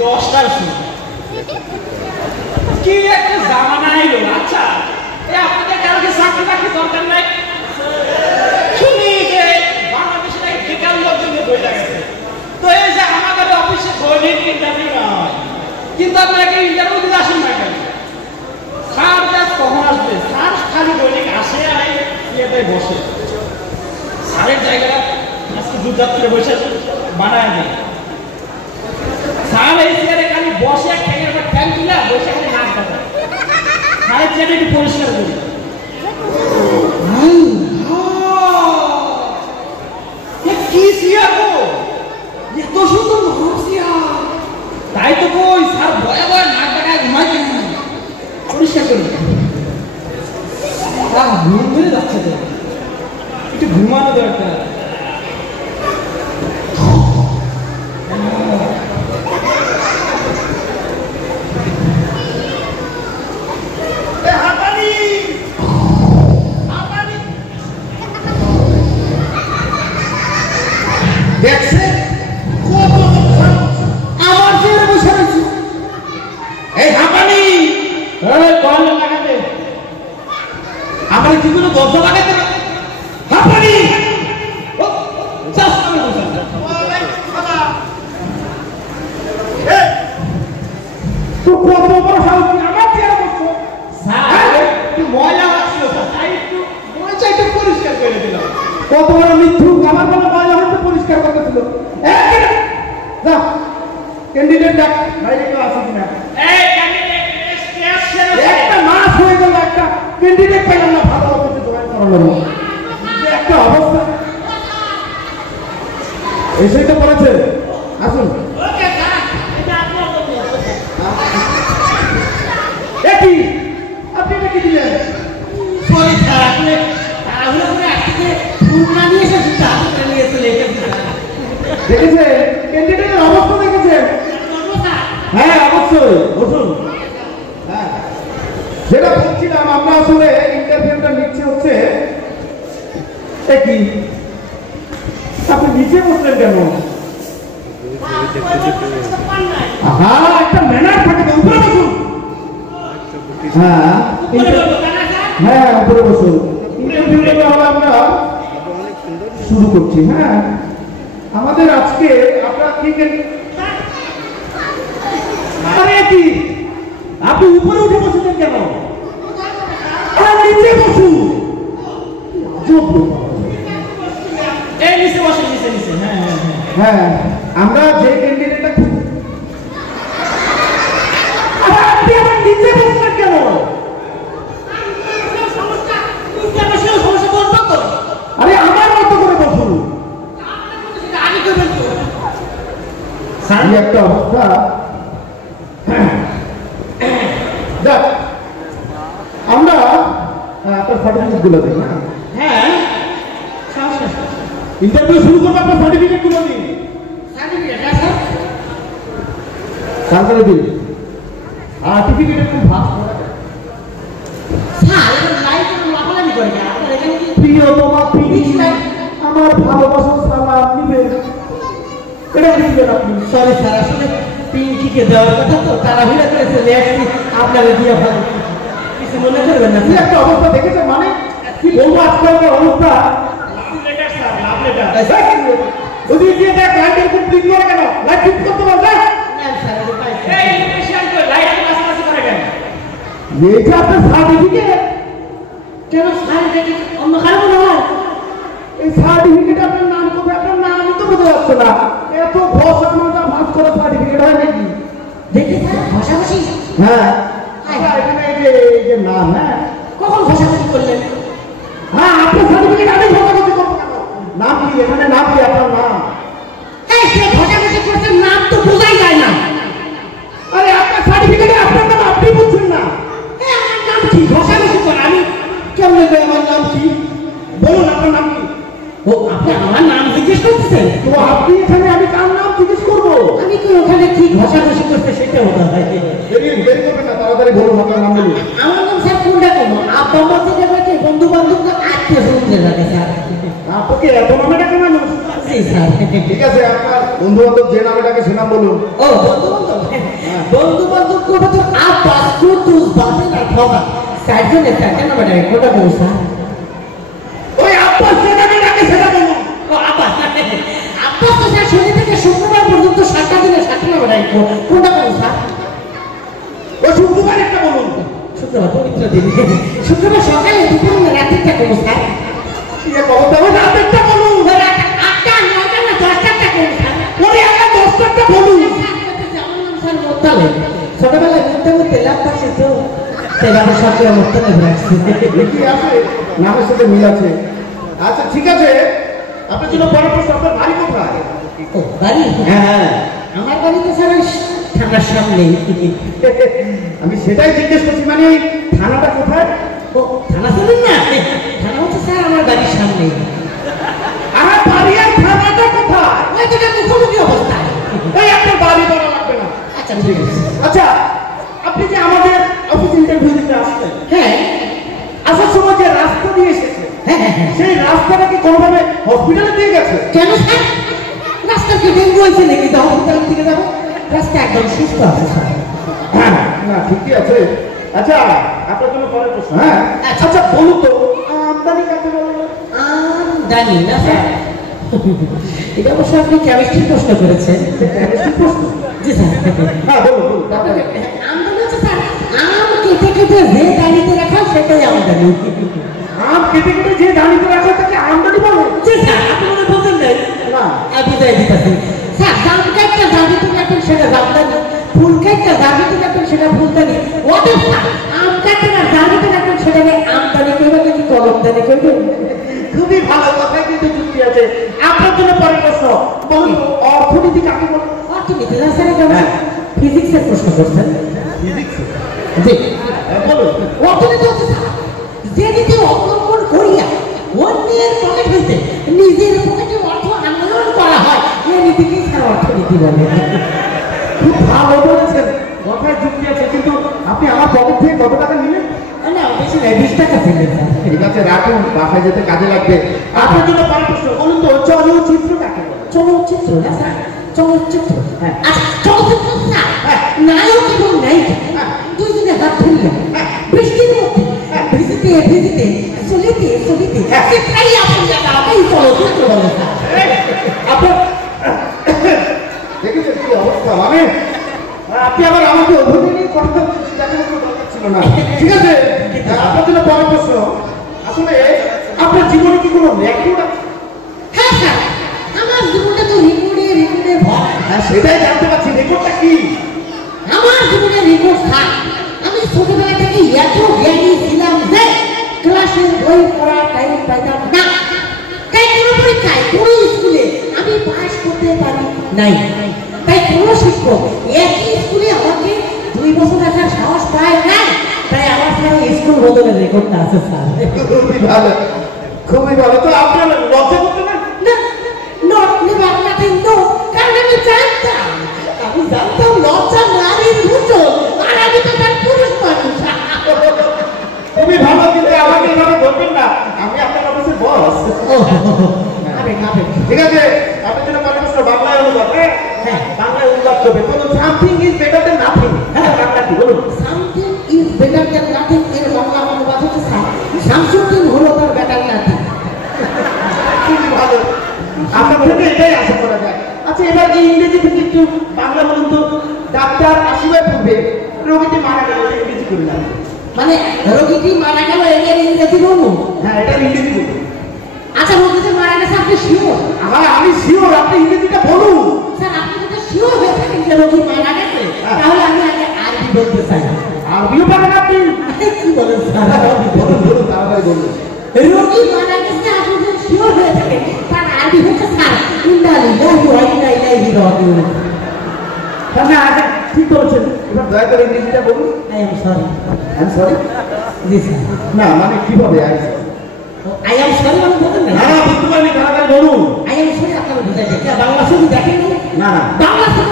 10টার সময় কি একটা জামানা এলো। আচ্ছা আপনাদের কালকে চাকরি বাকরি দরকার নাই? শুনি যে বাংলাদেশের এক বেকার লোকজন বইটা গেছে। তো এই যে আমাদের অফিসে দৈনিক ইন্টারভিউ না হয়, কিন্তু আপনাকে ইন্টারভিউ দিতে আসেন না কেন? স্যার কখন আসবে? স্যার খালি দৈনিক আসে আর ইয়েতে বসে। স্যারের জায়গাটা আজকে দুর্যাত্রে বসে বানায় দেয়। স্যার এই চেয়ারে খালি বসে ঠ্যাঙের পর ঠ্যাং তুলে বসে খালি নাক কাটায়। স্যারের চেয়ারে একটু পরিষ্কার করি। কি চেয়ার গো, এত সুন্দর চেয়ার। তাই তো কই স্যার ভয়ে ভয়ে নাক ডাকায় ঘুমাই কেন? পরিষ্কার করি। ঘুম ধরে যাচ্ছে তো, একটু ঘুমানো দরকার। দেখছে আমার চেয়ারে বসে রয়েছে। এই হাঁপানি লাগাতে আমার কি কোনো দরজা লাগাতে না? হাঁপানি ময়লা লাগছিল, তাই একটু ময়লা একটু পরিষ্কার করে দিলাম। কত বড় মিথ্যুক, আমার কোনো ময়লা হয়তো পরিষ্কার করতেছিল। ক্যান্ডিডেট ডাক, বাইরে কেউ আছে কিনা? একটা মাস হয়ে গেল, একটা ক্যান্ডিডেট পেলাম না ভালো অফিসে জয়েন করানো। একটা অবস্থা এসেই তো পড়েছে। আসুন। আপনি এটা কি দিলেন? দেখেছে ক্যান্ডিডেটের অবস্থা দেখেছেন? হ্যাঁ অবশ্যই বসুন। হ্যাঁ যেটা বলছিলাম, আমরা আসলে ইন্টারভিউটা নিচ্ছে হচ্ছে কি, আপনি নিচে বসলেন কেন? হ্যাঁ একটা ম্যানার থাকে, উপরে বসুন। হ্যাঁ হ্যাঁ উপরে বসুন। ইন্টারভিউটা তাহলে আমরা শুরু করছি। হ্যাঁ আমাদের আজকে আপনারা কি কি আপনি উপরে উঠে বসেছেন কেন? নিচে বসুন। এই নিচে বসে, নিচে নিচে। হ্যাঁ হ্যাঁ আমরা যে ক্যান্ডিডেটটা আপনি আবার নিচে বসলেন কেন? আরে আমার মতো করে বসুন। একটা অবস্থা। আমরা আপনার সার্টিফিকেট গুলো দিই। হ্যাঁ ইন্টারভিউ শুরু করবো, আপনার সার্টিফিকেট গুলো দিন। সার্টিফিকেট দিন। সার্টিফিকেট একটু ভাগ প্রিয়তমা আমার ভালোবাসার সালাম নিবেন। এটা দিবেন আপনি। সরি স্যার, আসলে পিঙ্কিকে দেওয়ার কথা তো তাড়াহুড়া করেছে, আপনাকে দিয়ে ভালো কিছু মনে করবেন না। একটা অবস্থা দেখেছে, মানে কি বলবো আজকালকার অবস্থা। আপনার সার্টিফিকেট কেন? সার্টিফিকেট অন্য কারো মনে হয়? এই সার্টিফিকেট আপনার নাম কোথায়? আপনার নামই তো বোঝা যাচ্ছে না। এত ভাষা মাজা ভাগ করে সার্টিফিকেট হয় নাকি? দেখি ঘষাঘষি। হ্যাঁ এখানে এই যে নাম। হ্যাঁ কখন ঘষাঘষি করলেন? হ্যাঁ আপনার সার্টিফিকেট আমি ঘষাঘষি করবো কেন? নাম কি এখানে? নাম কি আপনার? নাম ঘষাঘষি করছেন, নাম তো বোঝাই যায় না। আরে আপনার সার্টিফিকেটে আপনার নাম আপনি বুঝছেন না? আমার নাম কি? ঘষাঘষি করে আমি কেমন? আমার নাম কি বলুন, আপনার নাম কি? ও আপনি আমার নাম জিজ্ঞেস করতেছেন? তো আপনি এখানে আমি কার নাম জিজ্ঞেস করবো? আমি তো ওখানে কি ঘষাঘষি করতে সেটা হতো। দেরি করবেন না, তাড়াতাড়ি বলুন আপনার নাম। বলুন। আমার নাম স্যার কোনটা কম? আব্বা মা থেকে বন্ধু বান্ধব আত্মীয় স্বজনদের লাগে স্যার। আপনাকে এত নামে ডাকে মানুষ? জি স্যার। ঠিক আছে, আপনার বন্ধু বান্ধব যে নামে ডাকে সে নাম বলুন। ও বন্ধু বান্ধব, বন্ধু বান্ধব করবে তো আব্বাস কুতুস বাপে না ঠকা চারজনের চারটে নামে ডাকে কোনটা বলুন স্যার? ওই আব্বাস যে নামে ডাকে সেটা বলুন। ও আব্বাস, আব্বাস তো স্যার শনি থেকে শুক্রবার পর্যন্ত 7টা দিনে 7টা নামে ডাকে কোনটা বলুন স্যার? ওই শুক্রবার একটা বলুন। শুক্রবার পবিত্র দিন, শুক্রবার সকালে দুপুরে রাতেরটা করবো স্যার। রাতেরটা বলুন। 8টা 9টা না 10টা করবো স্যার। ওরে আমার 10টা বলুন। ছোটবেলায় ঘুরতে ঘুরতে লাভ পাচ্ছে তো তাই বাবার সবকে মোত্তালে রাখছি। কি আছে নামের সাথে মিল আছে। আচ্ছা ঠিক আছে, আপনার জন্য পরের প্রশ্ন, আপনার বাড়ি কোথায়? ও বাড়ি? হ্যাঁ, আমার বাড়ি তো স্যার থানার সামনে। আমি সেটাই জিজ্ঞেস করছি, মানে থানাটা কোথায়? ও থানা চলেন না, থানা হচ্ছে স্যার আমার বাড়ির সামনে। আমার বাড়ি আর থানাটা কোথায়? ওই তো মুখোমুখি অবস্থায়। ওই আপনার বাড়ি বলা লাগবে না। আচ্ছা ঠিক আছে। আচ্ছা, আপনি যে আমাদের অফিস ইন্টারভিউ দিতে আসলেন, হ্যাঁ আসার সময় যে রাস্তা দিয়ে এসেছে, হ্যাঁ হ্যাঁ, সেই রাস্তাটা কি কোনোভাবে হসপিটালে দিয়ে গেছে? কেন স্যার? রাস্তা কি ডেঙ্গু হয়েছে নাকি তো হসপিটাল থেকে যাবো? রাস্তা একদম সুস্থ আছে স্যার। না ঠিকই আছে। আচ্ছা, আপনার জন্য পরের প্রশ্ন। হ্যাঁ আচ্ছা বলুন তো, আমদানি কাকে বলে? আমদানি না স্যার, এটা অবশ্য আপনি কেমিস্ট্রি প্রশ্ন করেছেন। কেমিস্ট্রি প্রশ্ন? জি স্যার। হ্যাঁ বলুন বলুন। আমদানি হচ্ছে স্যার আম কেটে কেটে যে দাঁড়িতে রাখা সেটাই আমদানি। আম কেটে কেটে যে দাঁড়িতে রাখা তাকে আমদানি বলে? জি স্যার, আপনি মনে বলছেন নাই? না, আমি বুঝাই দিতেছি স্যার। জাম কাটটা দাঁড়িতে রাখবেন সেটা জামদানি, ফুল কাটটা দাঁড়িতে রাখবেন সেটা ফুলদানি। ওদের স্যার আম কাটটা না দাঁড়িতে রাখবেন সেটাকে আমদানি করবে কিন্তু কলমদানি করবে। খুবই ভালো কথা, কিন্তু যুক্তি আছে। আপনার জন্য পরের প্রশ্ন, বলুন তো, অর্থনীতি কাকে বলে? অর্থনীতি না স্যার, এটা ফিজিক্সের প্রশ্ন করছেন। ফিজিক্স? জি বলুন। অর্থনীতি হচ্ছে স্যার যে নীতি অবলম্বন করিয়া অন্যের পকেট হইতে নিজের পকেটে অর্থ আন্দোলন করা হয়, এই নীতিকেই স্যার অর্থনীতি বলে। খুব ভালো বলেছেন, কথায় যুক্তি আছে, কিন্তু আপনি আমার পকেট থেকে কত টাকা নিলেন? না বেশি নাই, 20 টাকা ফেললেন স্যার। ঠিক আছে রাখুন, বাসায় যেতে কাজে লাগবে। আপনার জন্য পরের প্রশ্ন, বলুন তো, চলচ্চিত্র কাকে বলে? চলচ্চিত্র না স্যার, চলচ্চিত্র। হ্যাঁ। আচ্ছা চলচ্চিত্র স্যার নায়ক এবং নায়িকা দুইজনে হাত ধরলেন বৃষ্টির মধ্যে ভিজিতে ভিজিতে চলিতে চলিতে সেটাই আপনি এই চলচ্চিত্র বলে স্যার। আপনার দেখেছেন কি অবস্থা, মানে আপনি আবার আমাকে অভিনয় নিয়ে কথা দেখানোর কোনো দরকার ছিল না। ঠিক আছে, আপনার জন্য পরের প্রশ্ন, আসলে আপনার জীবনে কি কোনো রেকর্ড আছে? হ্যাঁ স্যার, আমার জীবনটা তো রেকর্ডে ভরা। হ্যাঁ সেটাই জানতে পারছি, রেকর্ডটা কি? আমার জীবনের রেকর্ড স্যার, আমি ছোটবেলা থেকে এত জ্ঞানী ছিলাম যে ক্লাসের বই পড়ার টাইম পাইতাম না। তাই কোনো পরীক্ষায় কোনো স্কুলে আমি পাস করতে পারি নাই। তাই কোনো শিক্ষক একই স্কুলে আমাকে 2 বছর রাখার সাহস পায় না। তাই আমার স্যার স্কুল বদলের রেকর্ডটা আছে স্যার। খুবই ভালো, খুবই ভালো। তো আপনার লজ্জা করতে না? না, not never nothing no, কারণ আমি জানতাম লজ্জা নারীর ভূষণ, আর আমি তো তার পুরুষ মানুষ। খুবই ভালো, কিন্তু আমাকে এভাবে বলবেন না, আমি আপনার অফিসের বস। ঠিক আছে, আপনার জন্য পরের প্রশ্ন, বাংলায় অনুবাদ। হ্যাঁ বাংলায় অনুবাদ করবে। বলুন, something is better then nothing. হ্যাঁ বাংলা কি বলুন? Something is better than nothing এর বাংলা অনুবাদ হচ্ছে সামথিং হলো তার বেটার নাথিং। খুবই ভালো, আপনার থেকে এটাই আশা করা যায়। আচ্ছা এবার এই ইংরেজি থেকে একটু বাংলা বলুন তো। ডাক্তার আসিবার পূর্বে রোগীটি মারা গেল, এটা ইংরেজি করলাম। মানে রোগীটি মারা গেল এর ইংরেজি বলুন? হ্যাঁ এটা ইংরেজি বলুন। আচ্ছা রোগীটি মারা গেছে আপনি শিওর? আমি শিওর, আপনি ইংরেজিটা বলুন। স্যার আপনি যদি শিওর হয়ে থাকেন যে রোগী মারা গেছে, তাহলে আমি আগে আরবি বলতে চাই। আরবিও পারেন আপনি? কি বলেন স্যার? বলুন বলুন, তাড়াতাড়ি বলুন। রোগী মারা গেছে আপনি যদি শিওর হয়ে থাকেন, তার আরবি হচ্ছে স্যার ইন্না লিল্লাহি ওয়া ইন্না ইলাইহি রাজিউন। হ্যাঁ আগে ঠিক বলছেন, এবার দয়া করে ইংরেজিটা বলুন। I am sorry. I am sorry? G sir. না মানে কিভাবে I sorry? I am sorry মানে বলেন না? না বুঝতে পারিনি, তাড়াতাড়ি বলুন। আই এম সরি আপনারা বুঝাই দেখেন, বাংলা ছবি দেখেন না না বাংলা ছবি